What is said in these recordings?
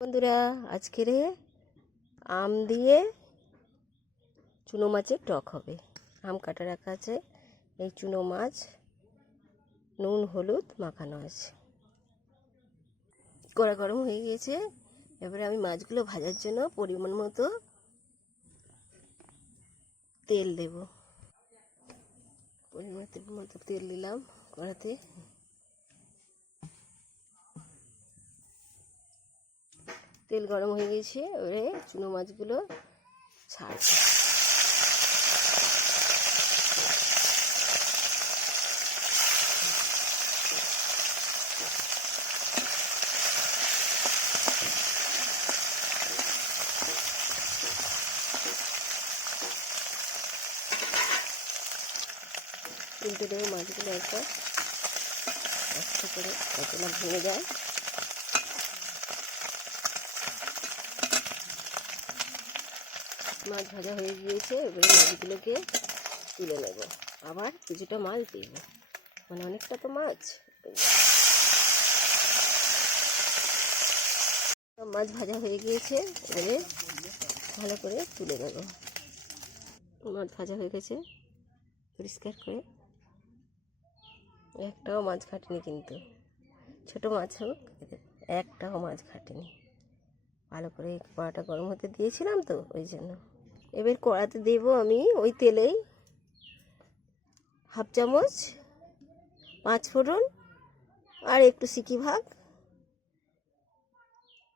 বন্ধুরা আজকের আম দিয়ে চুনো মাছের টক হবে। আম কাটা রাখা আছে। এই চুনো মাছ নুন, হলুদ, মাখানো আছে। কড়া গরম হয়ে গিয়েছে এবারে আমি মাছগুলো ভাজার জন্য পরিমাণ মতো তেল দেব। পরিমাণ মতো তেল দিলাম কড়াতে। তেল গরম হয়ে গেছে, এবারে চুনো মাছগুলো ছাড় উল্টে দেবো মাছগুলো একবার, একটু করে না ভেঙে যায়। মাছ ভাজা হয়ে গিয়েছে, এবারে মাছগুলোকে তুলে নেব। আবার কিছুটা মাছ দেব মানে অনেকটা তো মাছ। মাছ ভাজা হয়ে গিয়েছে, এবারে ভালো করে তুলে নেব। মাছ ভাজা হয়ে গেছে, পরিষ্কার করে। একটাও মাছ কাটেনি কিন্তু। ছোট মাছ হোক, একটাও মাছ কাটেনি ভালো করে কড়াটা গরম হতে দিয়েছিলাম তো, ওই জন্য। এবার কড়াতে দেব আমি ওই তেলেই হাফ চামচ পাঁচ ফোড়ন আর একটু সিকি ভাগ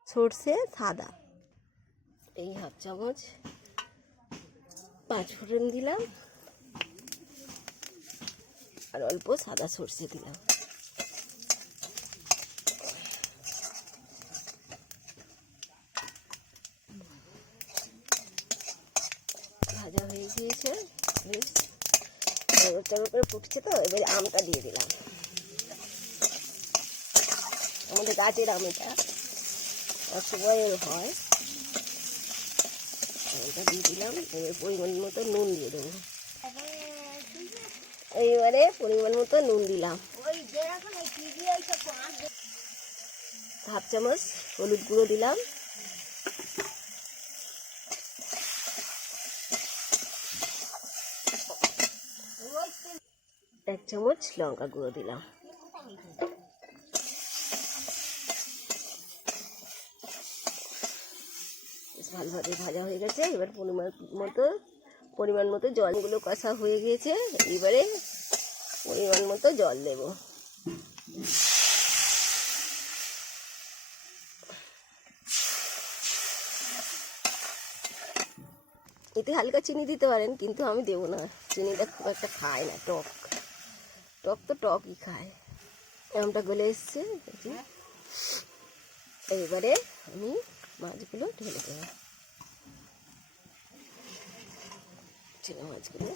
সর্ষে সাদা। এই হাফ চামচ পাঁচ ফোড়ন দিলাম আর অল্প সাদা সর্ষে দিলাম ভাজা হয়ে গিয়েছে বেশ করে ফুটছে তো এবারে আমটা দিয়ে দিলাম। আমাদের গাছের আম এটা হয়। আমটা দিয়ে দিলাম এবার পরিমাণ মতো নুন দিয়ে দেবো। এইবারে পরিমাণ মতো নুন দিলাম। হাফ চামচ হলুদ গুঁড়ো দিলাম। এক চামচ লঙ্কা গুঁড়ো দিলাম। ভালোভাবে ভাজা হয়ে গেছে। এবার পরিমাণ মতো পরিমাণ মতো জলগুলো কষা হয়ে গিয়েছে। এবারে পরিমাণ মতো জল দেব। এতে হালকা চিনি দিতে পারেন, কিন্তু আমি দেবো না। চিনিটা খুব একটা খায় না, টক। টক তো টকই খায়। আমটা গলে এসছে দেখি। এইবারে আমি মাছগুলো ঢেলে দেবো। চুনো মাছগুলো।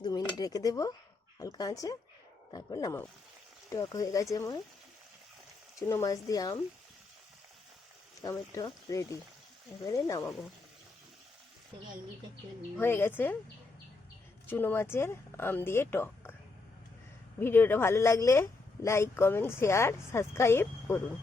দু মিনিট রেখে দেবো, হালকা আছে তারপর নামাবো। টক হয়ে গেছে আমার। চুনো মাছ দিয়ে আম, আমের টক রেডি। এবারে নামাবো। হয়ে গেছে চুনো মাছের আম দিয়ে টক। ভিডিওটা ভালো লাগলে লাইক কমেন্ট শেয়ার সাবস্ক্রাইব করুন।